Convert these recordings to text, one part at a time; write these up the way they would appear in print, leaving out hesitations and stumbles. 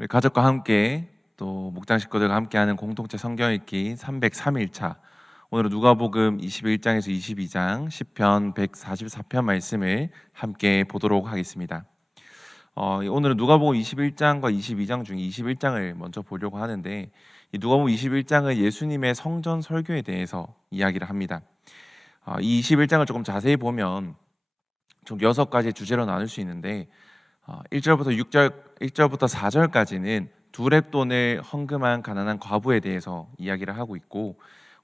우리 가족과 함께 또 목장 식구들과 함께하는 공동체 성경 읽기 303일차, 오늘은 누가복음 21장에서 22장, 시편 144편 말씀을 함께 보도록 하겠습니다. 오늘은 누가복음 21장과 22장 중에 21장을 먼저 보려고 하는데, 이 누가복음 21장은 예수님의 성전 설교에 대해서 이야기를 합니다. 이 21장을 조금 자세히 보면 총 6가지 주제로 나눌 수 있는데, 1절부터 6절, 1절부터 4절까지는 두 렙돈을 헌금한 가난한 과부에 대해서 이야기를 하고 있고,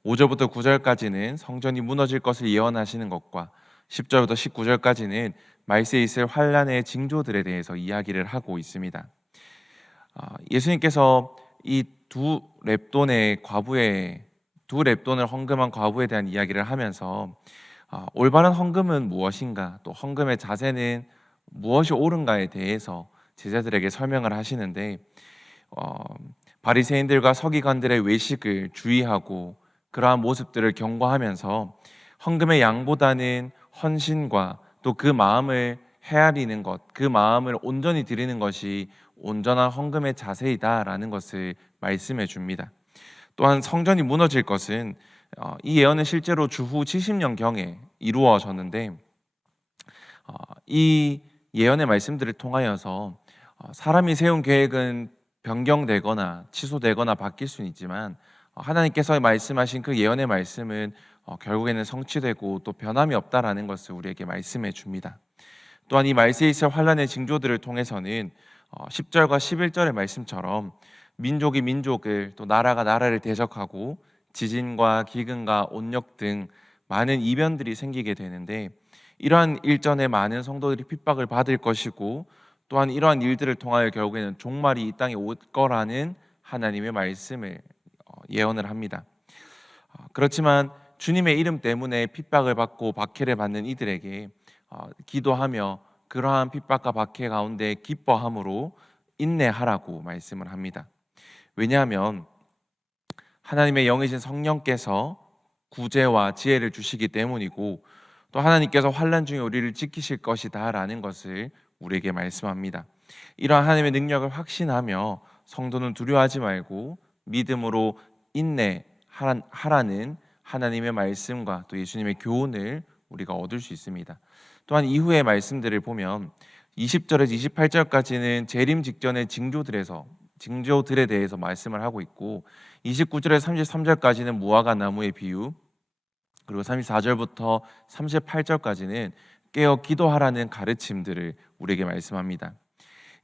5절부터 9절까지는 성전이 무너질 것을 예언하시는 것과 10절부터 19절까지는 말세에 있을 환란의 징조들에 대해서 이야기를 하고 있습니다. 예수님께서 이 두 렙돈을 헌금한 과부에 대한 이야기를 하면서 올바른 헌금은 무엇인가, 또 헌금의 자세는 무엇이 옳은가에 대해서 제자들에게 설명을 하시는데, 바리새인들과 서기관들의 외식을 주의하고 그러한 모습들을 경고하면서 헌금의 양보다는 헌신과 또 그 마음을 헤아리는 것, 그 마음을 온전히 드리는 것이 온전한 헌금의 자세이다라는 것을 말씀해 줍니다. 또한 성전이 무너질 것은 이 예언은 실제로 주후 70년경에 이루어졌는데, 이 예언의 말씀들을 통하여서 사람이 세운 계획은 변경되거나 취소되거나 바뀔 수는 있지만, 하나님께서 말씀하신 그 예언의 말씀은 결국에는 성취되고 또 변함이 없다라는 것을 우리에게 말씀해 줍니다. 또한 이 말세에 있을 환란의 징조들을 통해서는 10절과 11절의 말씀처럼 민족이 민족을, 또 나라가 나라를 대적하고 지진과 기근과 온역 등 많은 이변들이 생기게 되는데, 이러한 일전에 많은 성도들이 핍박을 받을 것이고, 또한 이러한 일들을 통하여 결국에는 종말이 이 땅에 올 거라는 하나님의 말씀을 예언을 합니다. 그렇지만 주님의 이름 때문에 핍박을 받고 박해를 받는 이들에게 기도하며 그러한 핍박과 박해 가운데 기뻐함으로 인내하라고 말씀을 합니다. 왜냐하면 하나님의 영이신 성령께서 구제와 지혜를 주시기 때문이고, 또 하나님께서 환난 중에 우리를 지키실 것이다 라는 것을 우리에게 말씀합니다. 이러한 하나님의 능력을 확신하며 성도는 두려워하지 말고 믿음으로 인내하라는 하나님의 말씀과 또 예수님의 교훈을 우리가 얻을 수 있습니다. 또한 이후의 말씀들을 보면 20절에서 28절까지는 재림 직전의 징조들에 대해서 말씀을 하고 있고, 29절에서 33절까지는 무화과 나무의 비유, 그리고 34절부터 38절까지는 깨어 기도하라는 가르침들을 우리에게 말씀합니다.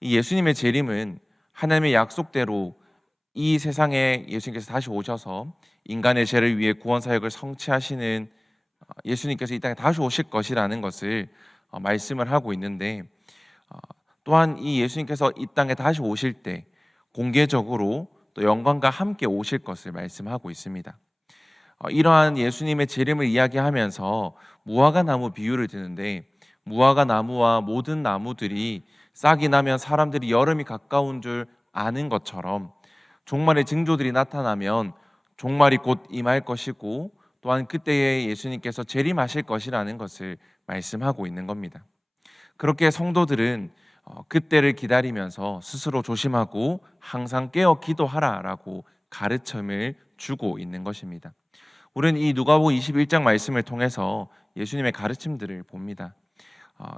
이 예수님의 재림은 하나님의 약속대로 이 세상에 예수님께서 다시 오셔서 인간의 죄를 위해 구원 사역을 성취하시는 예수님께서 이 땅에 다시 오실 것이라는 것을 말씀을 하고 있는데, 또한 이 예수님께서 이 땅에 다시 오실 때 공개적으로 또 영광과 함께 오실 것을 말씀하고 있습니다. 이러한 예수님의 재림을 이야기하면서 무화과 나무 비유를 드는데, 무화과 나무와 모든 나무들이 싹이 나면 사람들이 여름이 가까운 줄 아는 것처럼 종말의 징조들이 나타나면 종말이 곧 임할 것이고, 또한 그때에 예수님께서 재림하실 것이라는 것을 말씀하고 있는 겁니다. 그렇게 성도들은 그때를 기다리면서 스스로 조심하고 항상 깨어 기도하라라고 가르침을 주고 있는 것입니다. 우리는 이 누가복음 21장 말씀을 통해서 예수님의 가르침들을 봅니다.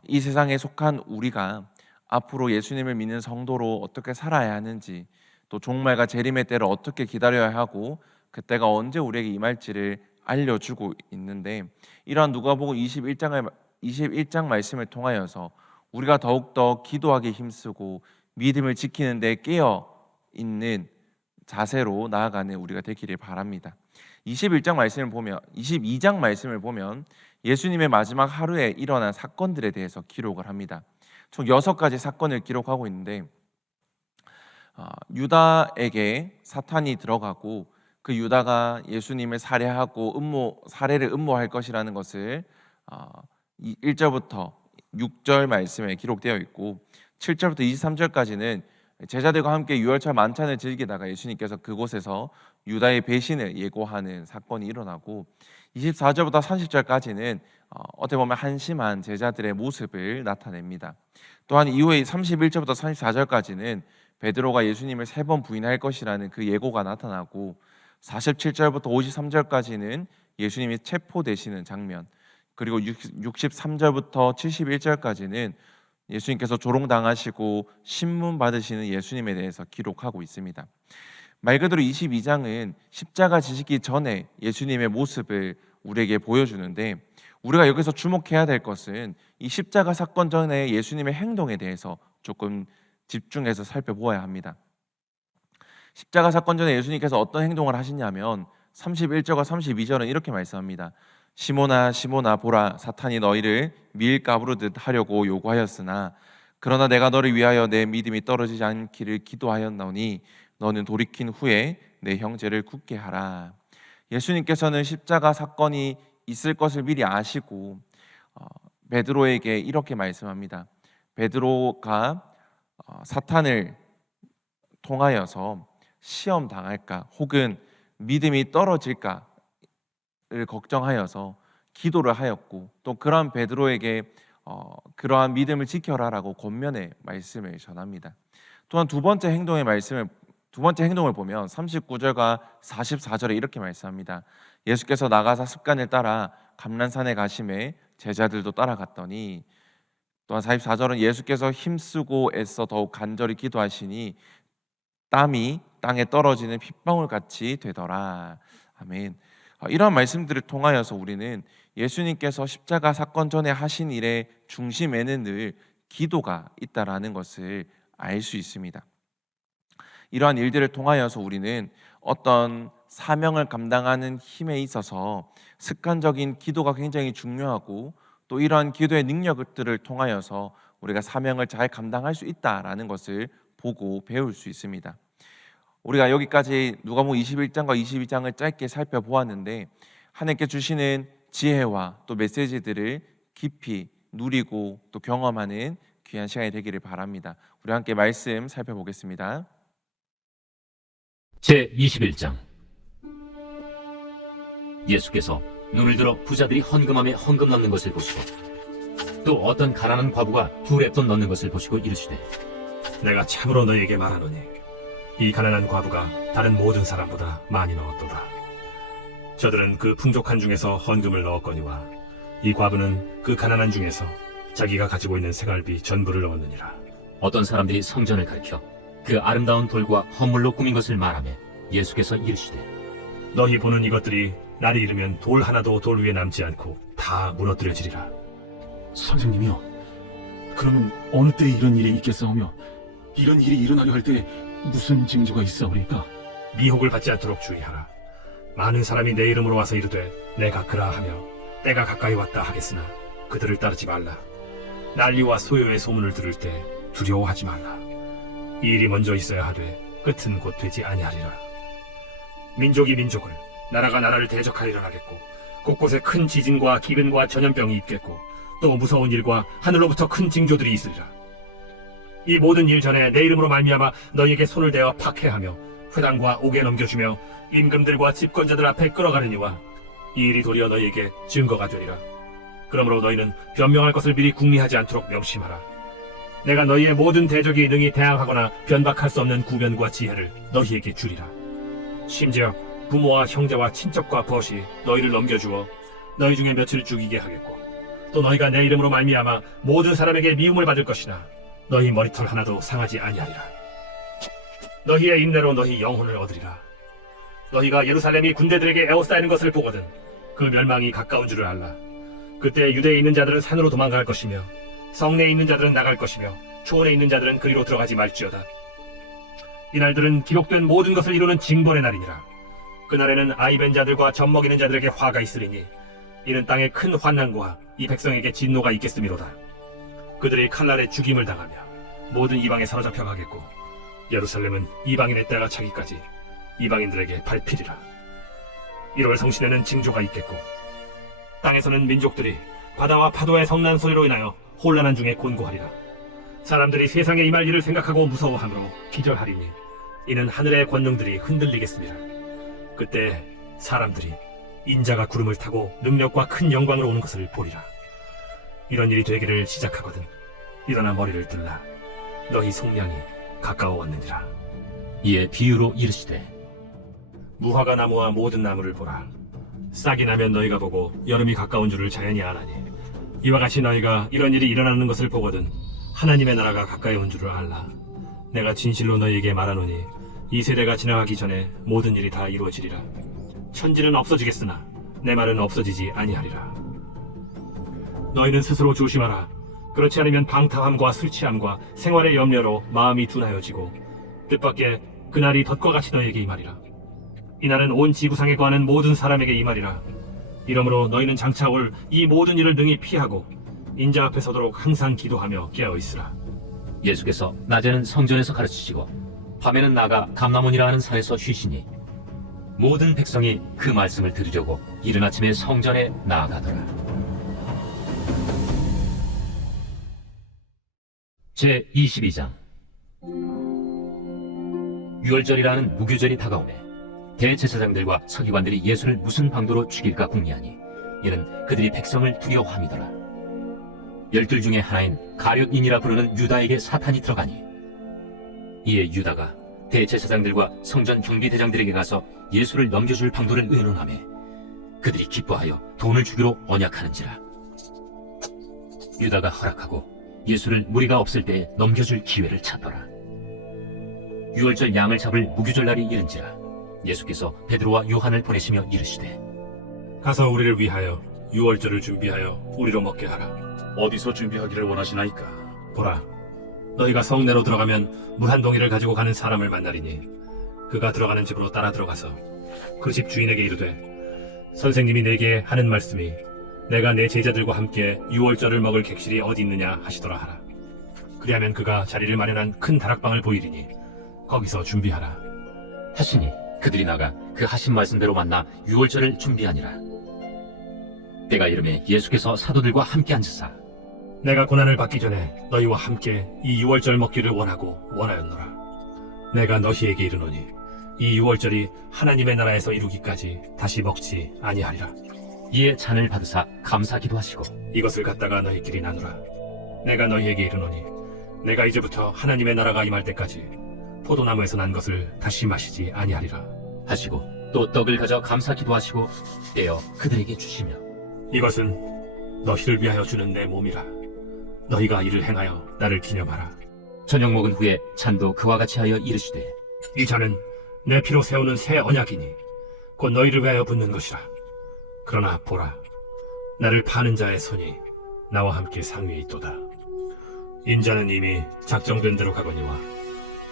이 세상에 속한 우리가 앞으로 예수님을 믿는 성도로 어떻게 살아야 하는지, 또 종말과 재림의 때를 어떻게 기다려야 하고 그때가 언제 우리에게 임할지를 알려주고 있는데, 이러한 누가복음 21장 말씀을 통하여서 우리가 더욱더 기도하기 힘쓰고 믿음을 지키는 데 깨어 있는 자세로 나아가는 우리가 되기를 바랍니다. 22장 말씀을 보면 예수님의 마지막 하루에 일어난 사건들에 대해서 기록을 합니다. 총 6가지 사건을 기록하고 있는데, 유다에게 사탄이 들어가고 그 유다가 예수님을 살해하고 살해를 음모할 것이라는 것을 1절부터 6절 말씀에 기록되어 있고, 7절부터 23절까지는 제자들과 함께 유월절 만찬을 즐기다가 예수님께서 그곳에서 유다의 배신을 예고하는 사건이 일어나고, 24절부터 30절까지는 어떻게 보면 한심한 제자들의 모습을 나타냅니다. 또한 이후에 31절부터 34절까지는 베드로가 예수님을 3번 부인할 것이라는 그 예고가 나타나고 47절부터 53절까지는 예수님이 체포되시는 장면, 그리고 63절부터 71절까지는 예수님께서 조롱당하시고 신문 받으시는 예수님에 대해서 기록하고 있습니다. 말 그대로 22장은 십자가 지시기 전에 예수님의 모습을 우리에게 보여주는데, 우리가 여기서 주목해야 될 것은 이 십자가 사건 전에 예수님의 행동에 대해서 조금 집중해서 살펴보아야 합니다. 십자가 사건 전에 예수님께서 어떤 행동을 하시냐면 31절과 32절은 이렇게 말씀합니다. 시몬아 시몬아 보라, 사탄이 너희를 밀 가부르듯 하려고 요구하였으나 그러나 내가 너를 위하여 내 믿음이 떨어지지 않기를 기도하였나오니 너는 돌이킨 후에 내 형제를 굳게 하라. 예수님께서는 십자가 사건이 있을 것을 미리 아시고 베드로에게 이렇게 말씀합니다. 베드로가 사탄을 통하여서 시험 당할까 혹은 믿음이 떨어질까를 걱정하여서 기도를 하였고, 또 그러한 베드로에게 그러한 믿음을 지켜라라고 권면의 말씀을 전합니다. 또한 두 번째 행동을 보면 39절과 44절에 이렇게 말씀합니다. 예수께서 나가사 습관을 따라 감람산에 가심에 제자들도 따라갔더니, 또한 44절은 예수께서 힘쓰고 애써 더욱 간절히 기도하시니 땀이 땅에 떨어지는 핏방울 같이 되더라. 아멘. 이러한 말씀들을 통하여서 우리는 예수님께서 십자가 사건 전에 하신 일의 중심에는 늘 기도가 있다라는 것을 알 수 있습니다. 이러한 일들을 통하여서 우리는 어떤 사명을 감당하는 힘에 있어서 습관적인 기도가 굉장히 중요하고, 또 이러한 기도의 능력들을 통하여서 우리가 사명을 잘 감당할 수 있다라는 것을 보고 배울 수 있습니다. 우리가 여기까지 누가복음 21장과 22장을 짧게 살펴보았는데, 하나님께 주시는 지혜와 또 메시지들을 깊이 누리고 또 경험하는 귀한 시간이 되기를 바랍니다. 우리 함께 말씀 살펴보겠습니다. 제21장. 예수께서 눈을 들어 부자들이 헌금함에 헌금 넣는 것을 보시고 또 어떤 가난한 과부가 2렙돈 넣는 것을 보시고 이르시되, 내가 참으로 너희에게 말하노니 이 가난한 과부가 다른 모든 사람보다 많이 넣었도다. 저들은 그 풍족한 중에서 헌금을 넣었거니와 이 과부는 그 가난한 중에서 자기가 가지고 있는 생활비 전부를 넣었느니라. 어떤 사람들이 성전을 가리켜 그 아름다운 돌과 헌물로 꾸민 것을 말하며 예수께서 이르시되, 너희 보는 이것들이 날이 이르면 돌 하나도 돌 위에 남지 않고 다 무너뜨려지리라. 선생님이요, 그러면 어느 때 이런 일이 있겠사오며 이런 일이 일어나려 할 때 무슨 징조가 있사오리까? 미혹을 받지 않도록 주의하라. 많은 사람이 내 이름으로 와서 이르되 내가 그라하며 때가 가까이 왔다 하겠으나 그들을 따르지 말라. 난리와 소요의 소문을 들을 때 두려워하지 말라. 이 일이 먼저 있어야 하되 끝은 곧 되지 아니하리라. 민족이 민족을, 나라가 나라를 대적하여 일어나겠고 곳곳에 큰 지진과 기근과 전염병이 있겠고 또 무서운 일과 하늘로부터 큰 징조들이 있으리라. 이 모든 일 전에 내 이름으로 말미암아 너희에게 손을 대어 박해하며 회당과 옥에 넘겨주며 임금들과 집권자들 앞에 끌어가려니와 이 일이 도리어 너희에게 증거가 되리라. 그러므로 너희는 변명할 것을 미리 궁리하지 않도록 명심하라. 내가 너희의 모든 대적이 능히 대항하거나 변박할 수 없는 구변과 지혜를 너희에게 주리라. 심지어 부모와 형제와 친척과 벗이 너희를 넘겨주어 너희 중에 며칠 죽이게 하겠고 또 너희가 내 이름으로 말미암아 모든 사람에게 미움을 받을 것이나 너희 머리털 하나도 상하지 아니하리라. 너희의 인내로 너희 영혼을 얻으리라. 너희가 예루살렘이 군대들에게 에워싸이는 것을 보거든 그 멸망이 가까운 줄을 알라. 그때 유대에 있는 자들은 산으로 도망갈 것이며 성내에 있는 자들은 나갈 것이며 초원에 있는 자들은 그리로 들어가지 말지어다. 이날들은 기록된 모든 것을 이루는 징벌의 날이니라. 그날에는 아이 벤 자들과 젖 먹이는 자들에게 화가 있으리니 이는 땅에 큰 환난과 이 백성에게 진노가 있겠음이로다. 그들이 칼날에 죽임을 당하며 모든 이방에 사로잡혀 가겠고 예루살렘은 이방인의 때가 차기까지 이방인들에게 밟히리라. 1월 성신에는 징조가 있겠고 땅에서는 민족들이 바다와 파도의 성난 소리로 인하여 혼란한 중에 곤고하리라. 사람들이 세상에 임할 일을 생각하고 무서워함으로 기절하리니 이는 하늘의 권능들이 흔들리겠습니다. 그때 사람들이 인자가 구름을 타고 능력과 큰 영광으로 오는 것을 보리라. 이런 일이 되기를 시작하거든 일어나 머리를 들라. 너희 속량이 가까워왔느니라. 이에 비유로 이르시되 무화과 나무와 모든 나무를 보라. 싹이 나면 너희가 보고 여름이 가까운 줄을 자연히 아나니 이와 같이 너희가 이런 일이 일어나는 것을 보거든 하나님의 나라가 가까이 온 줄을 알라. 내가 진실로 너희에게 말하노니 이 세대가 지나가기 전에 모든 일이 다 이루어지리라. 천지는 없어지겠으나 내 말은 없어지지 아니하리라. 너희는 스스로 조심하라. 그렇지 않으면 방탕함과 술 취함과 생활의 염려로 마음이 둔하여지고 뜻밖의 그날이 덫과 같이 너희에게 임하리라. 이날은 온 지구상에 거하는 모든 사람에게 임하리라. 이러므로 너희는 장차 올 이 모든 일을 능히 피하고 인자 앞에 서도록 항상 기도하며 깨어 있으라. 예수께서 낮에는 성전에서 가르치시고 밤에는 나가 감람원이라 하는 산에서 쉬시니 모든 백성이 그 말씀을 들으려고 이른 아침에 성전에 나아가더라. 제 22장 유월절이라는 무교절이 다가오매 대제사장들과 서기관들이 예수를 무슨 방도로 죽일까 궁리하니 이는 그들이 백성을 두려워함이더라. 열둘 중에 하나인 가룟인이라 부르는 유다에게 사탄이 들어가니 이에 유다가 대제사장들과 성전 경비대장들에게 가서 예수를 넘겨줄 방도를 의논하매 그들이 기뻐하여 돈을 주기로 언약하는지라. 유다가 허락하고 예수를 무리가 없을 때에 넘겨줄 기회를 찾더라. 유월절 양을 잡을 무교절날이 이른지라 예수께서 베드로와 요한을 보내시며 이르시되 가서 우리를 위하여 유월절을 준비하여 우리로 먹게 하라. 어디서 준비하기를 원하시나이까? 보라, 너희가 성내로 들어가면 물 한 동이를 가지고 가는 사람을 만나리니 그가 들어가는 집으로 따라 들어가서 그 집 주인에게 이르되 선생님이 내게 하는 말씀이 내가 내 제자들과 함께 유월절을 먹을 객실이 어디 있느냐 하시더라 하라. 그리하면 그가 자리를 마련한 큰 다락방을 보이리니 거기서 준비하라. 하시니 그들이 나가 그 하신 말씀대로 만나 유월절을 준비하니라. 때가 이르매 예수께서 사도들과 함께 앉으사 내가 고난을 받기 전에 너희와 함께 이 유월절 먹기를 원하였노라. 내가 너희에게 이르노니 이 유월절이 하나님의 나라에서 이루기까지 다시 먹지 아니하리라. 이에 잔을 받으사 감사기도 하시고 이것을 갖다가 너희끼리 나누라. 내가 너희에게 이르노니 내가 이제부터 하나님의 나라가 임할 때까지 포도나무에서 난 것을 다시 마시지 아니하리라. 하시고 또 떡을 가져 감사기도 하시고 떼어 그들에게 주시며 이것은 너희를 위하여 주는 내 몸이라. 너희가 이를 행하여 나를 기념하라. 저녁 먹은 후에 잔도 그와 같이 하여 이르시되 이 잔은 내 피로 세우는 새 언약이니 곧 너희를 위하여 붓는 것이라. 그러나 보라, 나를 파는 자의 손이 나와 함께 상위에 있도다. 인자는 이미 작정된 대로 가거니와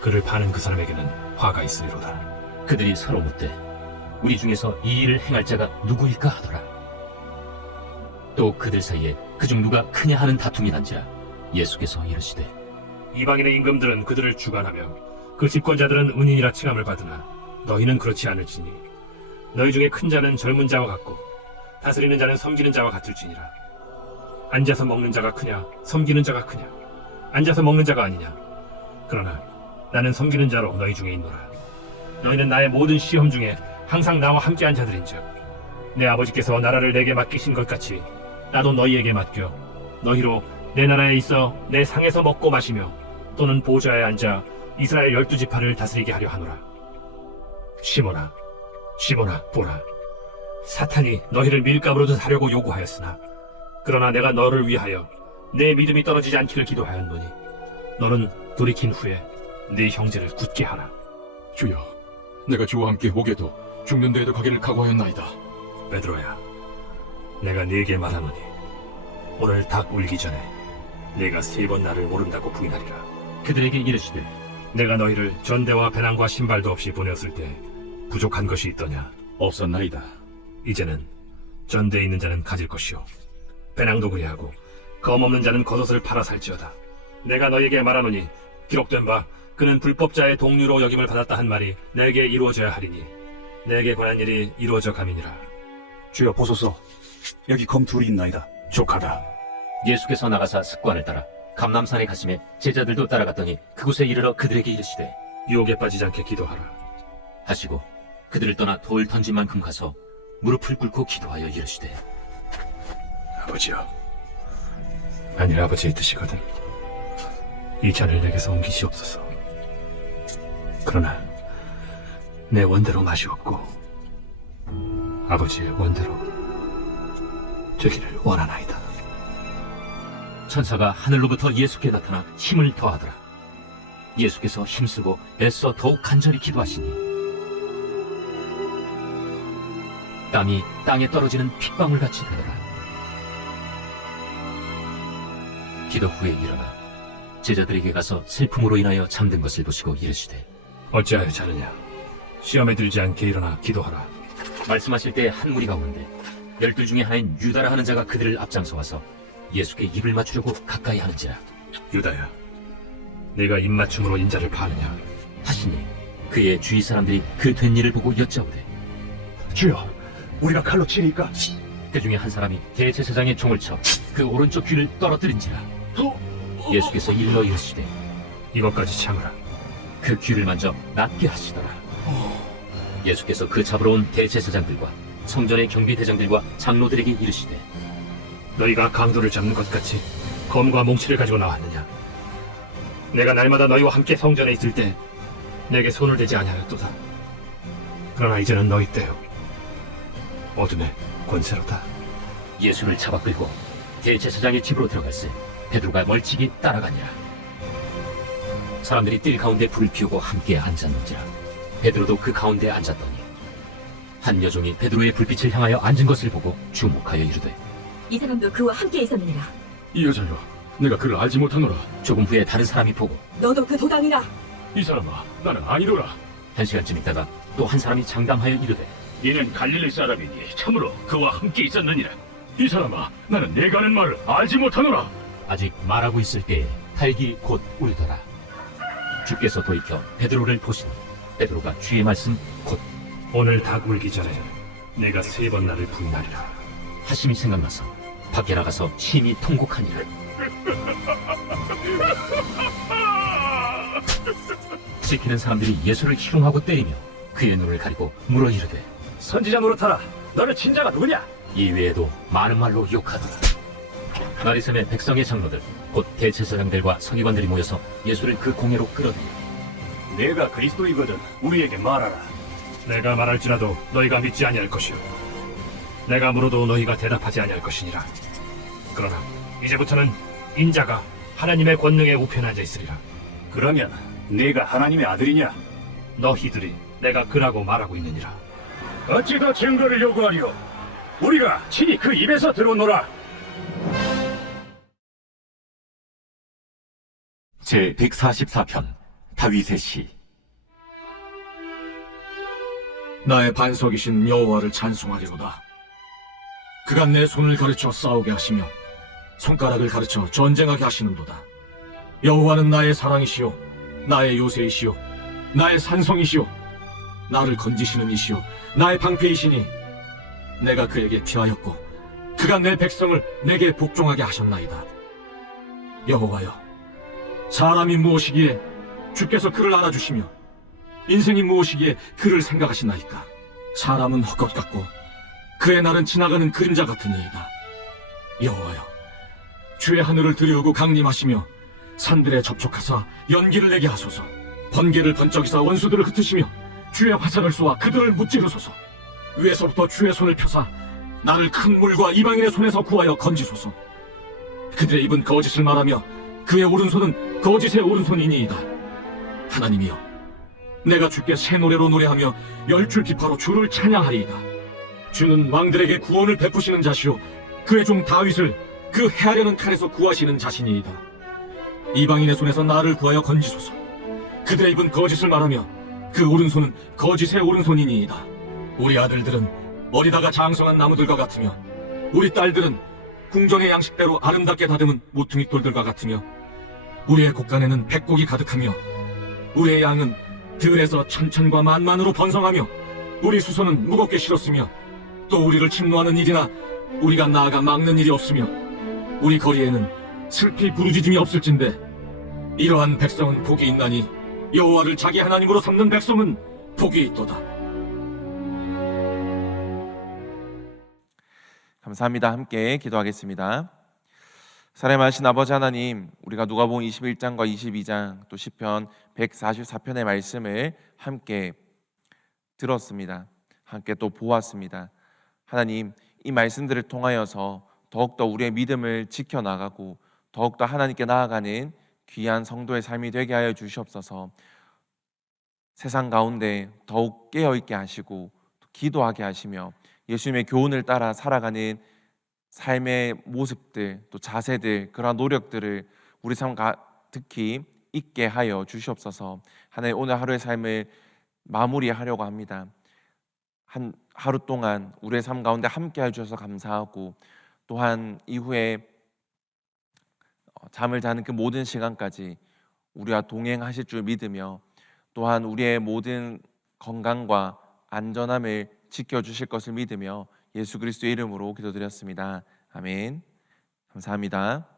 그를 파는 그 사람에게는 화가 있으리로다. 그들이 서로 묻되 우리 중에서 이 일을 행할 자가 누구일까 하더라. 또 그들 사이에 그중 누가 크냐 하는 다툼이 난지라 예수께서 이르시되 이방인의 임금들은 그들을 주관하며 그 집권자들은 은인이라 칭함을 받으나 너희는 그렇지 않을지니 너희 중에 큰 자는 젊은 자와 같고 다스리는 자는 섬기는 자와 같을지니라. 앉아서 먹는 자가 크냐 섬기는 자가 크냐? 앉아서 먹는 자가 아니냐? 그러나 나는 섬기는 자로 너희 중에 있노라. 너희는 나의 모든 시험 중에 항상 나와 함께한 자들인즉 내 아버지께서 나라를 내게 맡기신 것 같이 나도 너희에게 맡겨 너희로 내 나라에 있어 내 상에서 먹고 마시며 또는 보좌에 앉아 이스라엘 12지파를 다스리게 하려 하노라. 시몬아 보라, 사탄이 너희를 밀가부로 하려고 요구하였으나 그러나 내가 너를 위하여 내 믿음이 떨어지지 않기를 기도하였노니 너는 돌이킨 후에 네 형제를 굳게 하라. 주여, 내가 주와 함께 오게도 죽는 데에도 가기를 각오하였나이다. 베드로야, 내가 네게 말하노니 오늘 닭 울기 전에 네가 3번 나를 모른다고 부인하리라. 그들에게 이르시되 내가 너희를 전대와 배낭과 신발도 없이 보내었을 때 부족한 것이 있더냐? 없었나이다. 이제는 전대에 있는 자는 가질 것이요 배낭도 그리하고 검 없는 자는 겉옷을 팔아 살지어다. 내가 너희에게 말하노니 기록된 바 그는 불법자의 동류로 여김을 받았다 한 말이 내게 이루어져야 하리니 내게 관한 일이 이루어져 가미니라. 주여 보소서, 여기 검 둘이 있나이다. 족하다. 예수께서 나가사 습관을 따라 감람산에 가시매 제자들도 따라갔더니 그곳에 이르러 그들에게 이르시되 유혹에 빠지지 않게 기도하라. 하시고 그들을 떠나 돌 던진 만큼 가서 무릎을 꿇고 기도하여 이르시되 아버지여, 만일 아버지의 뜻이거든 이 잔을 내게서 옮기시옵소서. 그러나 내 원대로 맛이 없고 아버지의 원대로 되기를 원하나이다. 천사가 하늘로부터 예수께 나타나 힘을 더하더라. 예수께서 힘쓰고 애써 더욱 간절히 기도하시니 땀이 땅에 떨어지는 핏방울같이 되더라. 기도 후에 일어나 제자들에게 가서 슬픔으로 인하여 잠든 것을 보시고 이르시되 어찌하여 자느냐? 시험에 들지 않게 일어나 기도하라. 말씀하실 때 한 무리가 오는데 12 중에 하나인 유다라 하는 자가 그들을 앞장서 와서 예수께 입을 맞추려고 가까이 하는지라 유다야, 네가 입맞춤으로 인자를 파느냐? 하시니 그의 주위 사람들이 그 된 일을 보고 여짜오되 주여, 우리가 칼로 치니까 그 중에 한 사람이 대제사장의 종을 쳐 그 오른쪽 귀를 떨어뜨린지라 예수께서 일러 이르시되 이것까지 참으라. 그 귀를 만져 낫게 하시더라. 예수께서 그 잡으러 온 대제사장들과 성전의 경비대장들과 장로들에게 이르시되 너희가 강도를 잡는 것 같이 검과 몽치를 가지고 나왔느냐? 내가 날마다 너희와 함께 성전에 있을 때 내게 손을 대지 아니하였도다. 그러나 이제는 너희 때요 어둠의 권세로다. 예수를 잡아 끌고 대제사장의 집으로 들어갈새 베드로가 멀찍이 따라가니라. 사람들이 뜰 가운데 불을 피우고 함께 앉았는지라. 베드로도 그 가운데 앉았더니 한 여종이 베드로의 불빛을 향하여 앉은 것을 보고 주목하여 이르되 이 사람도 그와 함께 있었느니라. 이 여자여, 내가 그를 알지 못하노라. 조금 후에 다른 사람이 보고 너도 그 도당이라. 이 사람아, 나는 아니로라. 한 시간쯤 있다가 또 한 사람이 장담하여 이르되 이는 갈릴리 사람이니 참으로 그와 함께 있었느니라. 이 사람아, 나는 내가 하는 말을 알지 못하노라. 아직 말하고 있을 때에 닭이 곧 울더라. 주께서 돌이켜 베드로를 보시니 베드로가 주의 말씀 곧 오늘 닭 울기 전에 내가 3번 나를 부인하리라. 하심이 생각나서 밖에 나가서 심히 통곡하니라. 지키는 사람들이 예수를 희롱하고 때리며 그의 눈을 가리고 물어 이르되 선지자 노릇하라. 너는 친자가 누구냐? 이 외에도 많은 말로 욕하더라. 나리샘의 백성의 장로들 곧 대제사장들과 서기관들이 모여서 예수를 그 공회로 끌어들여 내가 그리스도이거든 우리에게 말하라. 내가 말할지라도 너희가 믿지 아니할 것이요 내가 물어도 너희가 대답하지 아니할 것이니라. 그러나 이제부터는 인자가 하나님의 권능에 우편에 앉아 있으리라. 그러면 네가 하나님의 아들이냐? 너희들이 내가 그라고 말하고 있느니라. 어찌 더 증거를 요구하리오? 우리가 친히 그 입에서 들어노라. 제 144편 다윗의 시. 나의 반석이신 여호와를 찬송하리로다. 그가 내 손을 가르쳐 싸우게 하시며 손가락을 가르쳐 전쟁하게 하시는도다. 여호와는 나의 사랑이시요 나의 요새이시요 나의 산성이시요 나를 건지시는 이시요 나의 방패이시니 내가 그에게 피하였고 그가 내 백성을 내게 복종하게 하셨나이다. 여호와여, 사람이 무엇이기에 주께서 그를 알아주시며 인생이 무엇이기에 그를 생각하시나이까. 사람은 헛것 같고 그의 날은 지나가는 그림자 같으니이다. 여호와여, 주의 하늘을 들여오고 강림하시며 산들에 접촉하사 연기를 내게 하소서. 번개를 번쩍이사 원수들을 흩으시며 주의 화살을 쏘아 그들을 무찌르소서. 위에서부터 주의 손을 펴사 나를 큰 물과 이방인의 손에서 구하여 건지소서. 그들의 입은 거짓을 말하며 그의 오른손은 거짓의 오른손이니이다. 하나님이여, 내가 주께 새 노래로 노래하며 열줄 비파로 주를 찬양하리이다. 주는 왕들에게 구원을 베푸시는 자시오 그의 종 다윗을 그 해하려는 칼에서 구하시는 자신이이다. 이방인의 손에서 나를 구하여 건지소서. 그들의 입은 거짓을 말하며 그 오른손은 거짓의 오른손이니이다. 우리 아들들은 어리다가 장성한 나무들과 같으며 우리 딸들은 궁전의 양식대로 아름답게 다듬은 모퉁이 돌들과 같으며 우리의 곳간에는 백곡이 가득하며 우리의 양은 들에서 천천과 만만으로 번성하며 우리 수소는 무겁게 실었으며 또 우리를 침노하는 일이나 우리가 나아가 막는 일이 없으며 우리 거리에는 슬피 부르짖음이 없을진데 이러한 백성은 복이 있나니 여호와를 자기 하나님으로 삼는 백성은 복이 있도다. 감사합니다. 함께 기도하겠습니다. 사랑하신 아버지 하나님, 우리가 누가복음 21장과 22장 또 시편 144편의 말씀을 함께 들었습니다. 함께 또 보았습니다. 하나님, 이 말씀들을 통하여서 더욱더 우리의 믿음을 지켜나가고 더욱더 하나님께 나아가는 귀한 성도의 삶이 되게 하여 주시옵소서. 세상 가운데 더욱 깨어있게 하시고 기도하게 하시며 예수님의 교훈을 따라 살아가는 삶의 모습들 또 자세들 그러한 노력들을 우리 삶 특히 있게 하여 주시옵소서. 하나님, 오늘 하루의 삶을 마무리하려고 합니다. 한 하루 동안 우리의 삶 가운데 함께 해주셔서 감사하고 또한 이후에 잠을 자는 그 모든 시간까지 우리와 동행하실 줄 믿으며 또한 우리의 모든 건강과 안전함을 지켜주실 것을 믿으며 예수 그리스도의 이름으로 기도드렸습니다. 아멘. 감사합니다.